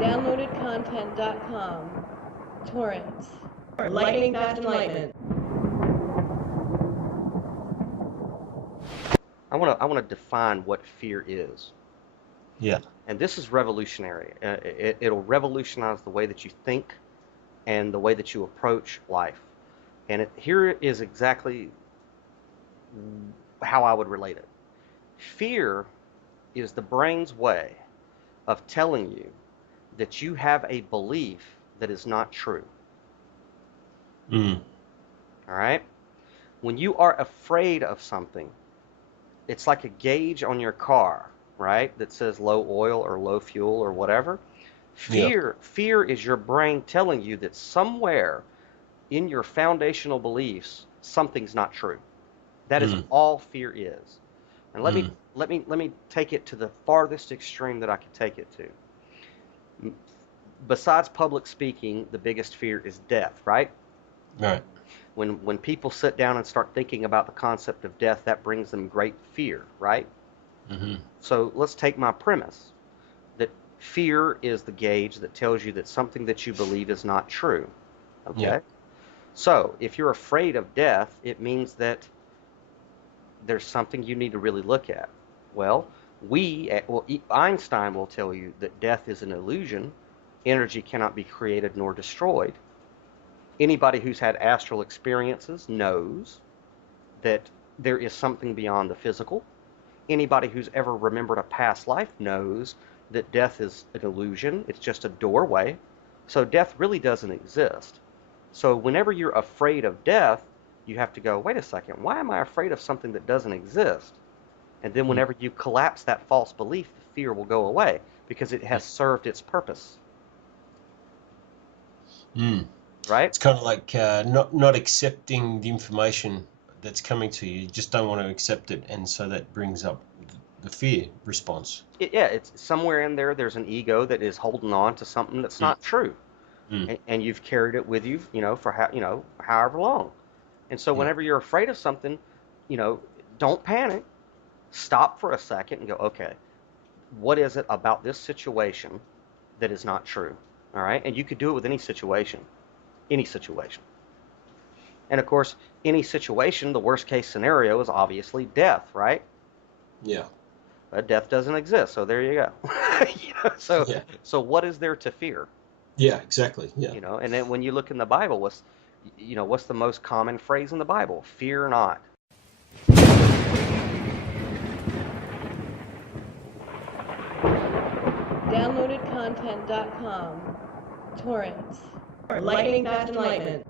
DownloadedContent.com. Torrents. Lightning fast enlightenment. I want to define what fear is. Yeah. And this is revolutionary. It'll revolutionize the way that you think and the way that you approach life. And here is exactly how I would relate it. Fear is the brain's way of telling you that you have a belief that is not true. Mm. All right? When you are afraid of something, it's like a gauge on your car, right? That says low oil or low fuel or whatever. Fear is your brain telling you that somewhere in your foundational beliefs, something's not true. That is all fear is. And let me take it to the farthest extreme that I can take it to. Besides public speaking, the biggest fear is death, right? Right. When people sit down and start thinking about the concept of death, that brings them great fear, right? Mm-hmm. So let's take my premise that fear is the gauge that tells you that something that you believe is not true. Okay? Yeah. So if you're afraid of death, it means that there's something you need to really look at. Well, Einstein will tell you that death is an illusion. Energy cannot be created nor destroyed. Anybody who's had astral experiences knows that there is something beyond the physical. Anybody who's ever remembered a past life knows that death is an illusion. It's just a doorway. So death really doesn't exist. So whenever you're afraid of death, you have to go, wait a second, why am I afraid of something that doesn't exist? And then whenever you collapse that false belief, the fear will go away because it has served its purpose. Right? It's kind of like not accepting the information that's coming to you. You just don't want to accept it, and so that brings up the fear response. It's somewhere in there. There's an ego that is holding on to something that's not true, and you've carried it with you, for however long. And so whenever you're afraid of something, don't panic. Stop for a second and go, okay, what is it about this situation that is not true? All right, and you could do it with any situation. Any situation. And of course, any situation, the worst case scenario is obviously death, right? Yeah. But death doesn't exist, so there you go. So what is there to fear? Yeah, exactly. Yeah. And then when you look in the Bible, what's the most common phrase in the Bible? Fear not. DownloadedContent.com. Torrents. Lightning fast enlightenment.